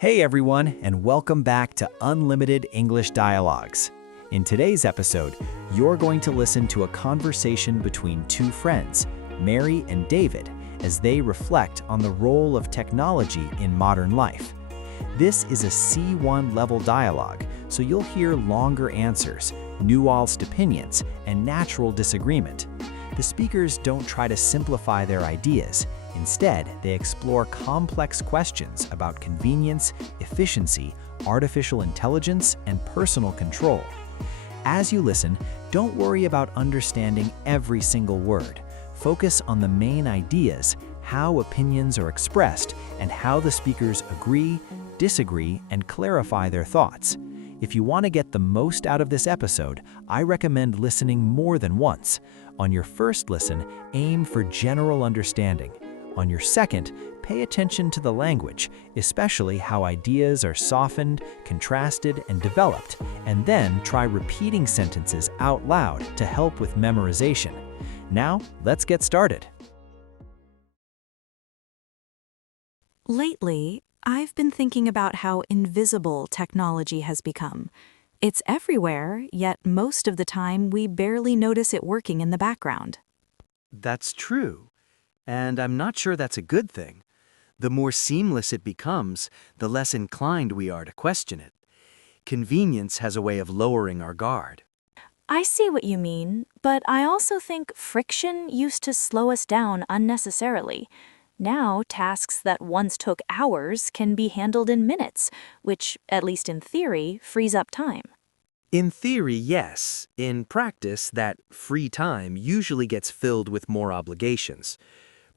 Hey everyone, and welcome back to Unlimited English Dialogues. In today's episode, you're going to listen to a conversation between two friends, Mary and David, as they reflect on the role of technology in modern life. This is a C1 level dialogue, so you'll hear longer answers, nuanced opinions, and natural disagreement. The speakers don't try to simplify their ideas. Instead, they explore complex questions about convenience, efficiency, artificial intelligence, and personal control. As you listen, don't worry about understanding every single word. Focus on the main ideas, how opinions are expressed, and how the speakers agree, disagree, and clarify their thoughts. If you want to get the most out of this episode, I recommend listening more than once. On your first listen, aim for general understanding. On your second, pay attention to the language, especially how ideas are softened, contrasted, and developed, and then try repeating sentences out loud to help with memorization. Now, let's get started. Lately, I've been thinking about how invisible technology has become. It's everywhere, yet most of the time we barely notice it working in the background. That's true. And I'm not sure that's a good thing. The more seamless it becomes, the less inclined we are to question it. Convenience has a way of lowering our guard. I see what you mean, but I also think friction used to slow us down unnecessarily. Now, tasks that once took hours can be handled in minutes, which, at least in theory, frees up time. In theory, yes. In practice, that free time usually gets filled with more obligations.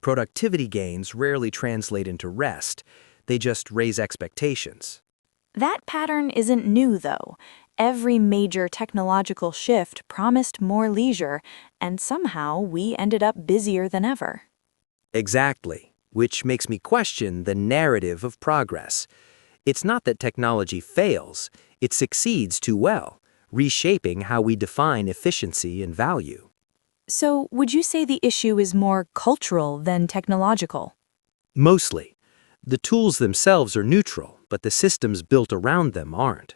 Productivity gains rarely translate into rest. They just raise expectations. That pattern isn't new, though. Every major technological shift promised more leisure, and somehow we ended up busier than ever. Exactly, which makes me question the narrative of progress. It's not that technology fails, it succeeds too well, reshaping how we define efficiency and value. So, would you say the issue is more cultural than technological? Mostly. The tools themselves are neutral, but the systems built around them aren't.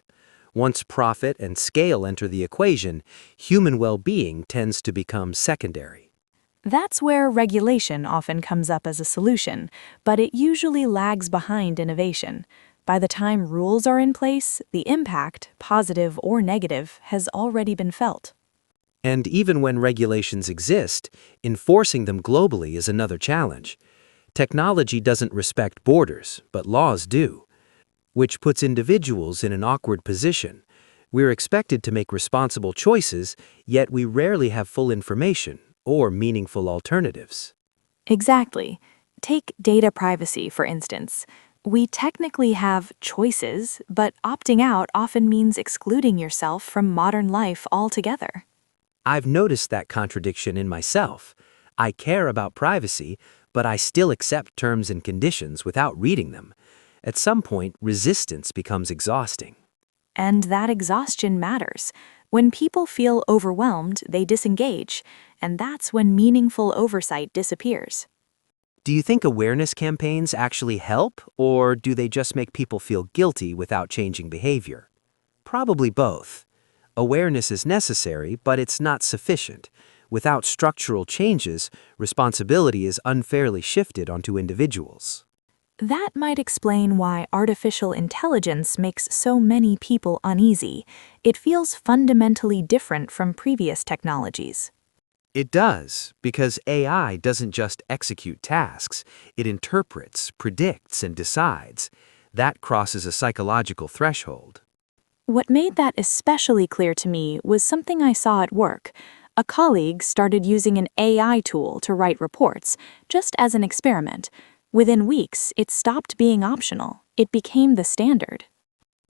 Once profit and scale enter the equation, human well-being tends to become secondary. That's where regulation often comes up as a solution, but it usually lags behind innovation. By the time rules are in place, the impact, positive or negative, has already been felt. And even when regulations exist, enforcing them globally is another challenge. Technology doesn't respect borders, but laws do, which puts individuals in an awkward position. We're expected to make responsible choices, yet we rarely have full information or meaningful alternatives. Exactly. Take data privacy, for instance. We technically have choices, but opting out often means excluding yourself from modern life altogether. I've noticed that contradiction in myself. I care about privacy, but I still accept terms and conditions without reading them. At some point, resistance becomes exhausting. And that exhaustion matters. When people feel overwhelmed, they disengage, and that's when meaningful oversight disappears. Do you think awareness campaigns actually help, or do they just make people feel guilty without changing behavior? Probably both. Awareness is necessary, but it's not sufficient. Without structural changes, responsibility is unfairly shifted onto individuals. That might explain why artificial intelligence makes so many people uneasy. It feels fundamentally different from previous technologies. It does, because AI doesn't just execute tasks, it interprets, predicts, and decides. That crosses a psychological threshold. What made that especially clear to me was something I saw at work. A colleague started using an AI tool to write reports, just as an experiment. Within weeks, it stopped being optional. It became the standard.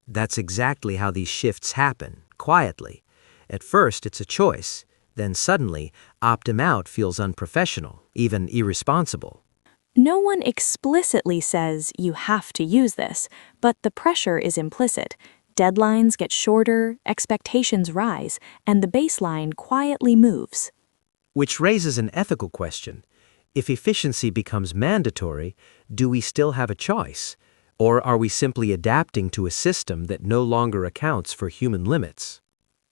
That's exactly how these shifts happen, quietly. At first, it's a choice. Then suddenly, opting out feels unprofessional, even irresponsible. No one explicitly says you have to use this, but the pressure is implicit. Deadlines get shorter, expectations rise, and the baseline quietly moves. Which raises an ethical question. If efficiency becomes mandatory, do we still have a choice? Or are we simply adapting to a system that no longer accounts for human limits?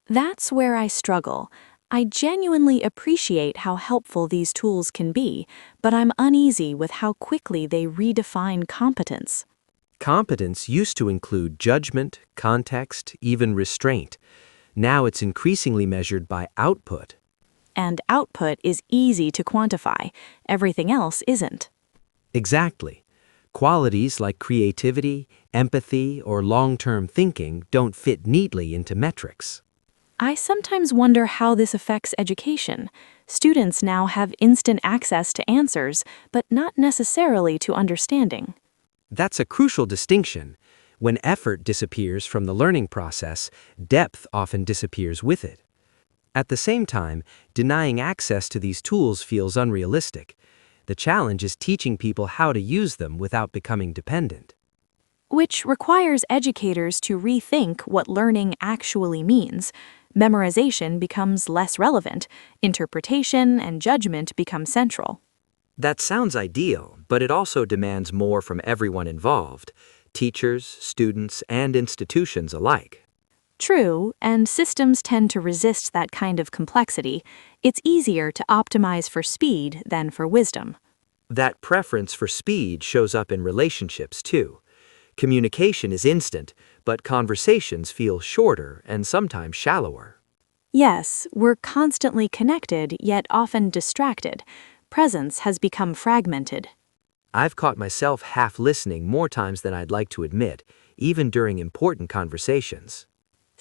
That's where I struggle. I genuinely appreciate how helpful these tools can be, but I'm uneasy with how quickly they redefine competence. Competence used to include judgment, context, even restraint. Now it's increasingly measured by output. And output is easy to quantify. Everything else isn't. Exactly. Qualities like creativity, empathy, or long-term thinking don't fit neatly into metrics. I sometimes wonder how this affects education. Students now have instant access to answers, but not necessarily to understanding. That's a crucial distinction. When effort disappears from the learning process, depth often disappears with it. At the same time, denying access to these tools feels unrealistic. The challenge is teaching people how to use them without becoming dependent. Which requires educators to rethink what learning actually means. Memorization becomes less relevant, interpretation and judgment become central. That sounds ideal, but it also demands more from everyone involved, teachers, students, and institutions alike. True, and systems tend to resist that kind of complexity. It's easier to optimize for speed than for wisdom. That preference for speed shows up in relationships too. Communication is instant, but conversations feel shorter and sometimes shallower. Yes, we're constantly connected, yet often distracted. Presence has become fragmented. I've caught myself half listening more times than I'd like to admit, even during important conversations.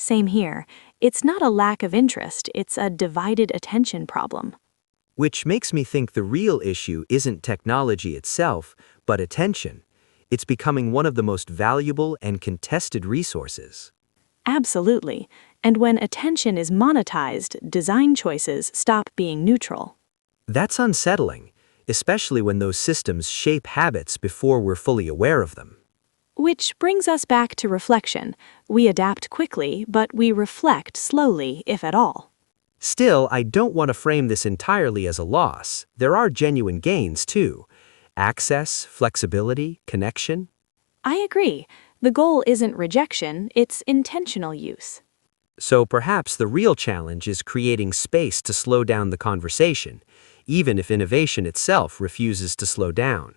Same here. It's not a lack of interest, it's a divided attention problem. Which makes me think the real issue isn't technology itself, but attention. It's becoming one of the most valuable and contested resources. Absolutely. And when attention is monetized, design choices stop being neutral. That's unsettling, especially when those systems shape habits before we're fully aware of them. Which brings us back to reflection. We adapt quickly, but we reflect slowly, if at all. Still, I don't want to frame this entirely as a loss. There are genuine gains, too. Access, flexibility, connection. I agree. The goal isn't rejection, it's intentional use. So perhaps the real challenge is creating space to slow down the conversation, even if innovation itself refuses to slow down.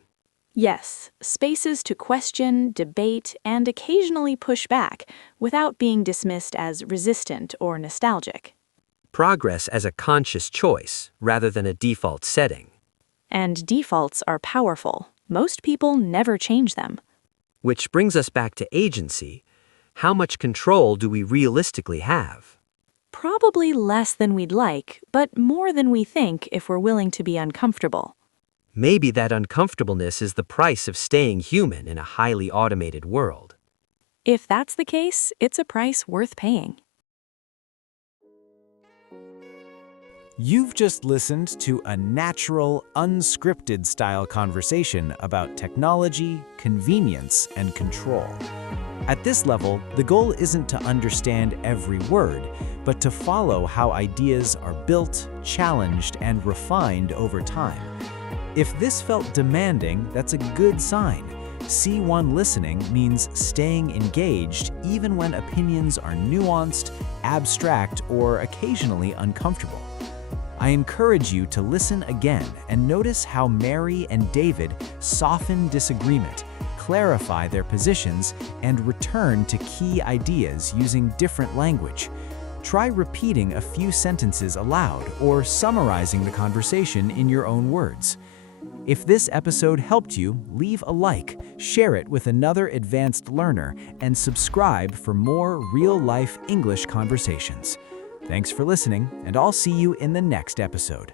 Yes, spaces to question, debate, and occasionally push back without being dismissed as resistant or nostalgic. Progress as a conscious choice, rather than a default setting. And defaults are powerful. Most people never change them. Which brings us back to agency. How much control do we realistically have? Probably less than we'd like, but more than we think if we're willing to be uncomfortable. Maybe that uncomfortableness is the price of staying human in a highly automated world. If that's the case, it's a price worth paying. You've just listened to a natural, unscripted style conversation about technology, convenience, and control. At this level, the goal isn't to understand every word, but to follow how ideas are built, challenged, and refined over time. If this felt demanding, that's a good sign. C1 listening means staying engaged even when opinions are nuanced, abstract, or occasionally uncomfortable. I encourage you to listen again and notice how Mary and David soften disagreement, clarify their positions, and return to key ideas using different language. Try repeating a few sentences aloud or summarizing the conversation in your own words. If this episode helped you, leave a like, share it with another advanced learner, and subscribe for more real-life English conversations. Thanks for listening, and I'll see you in the next episode.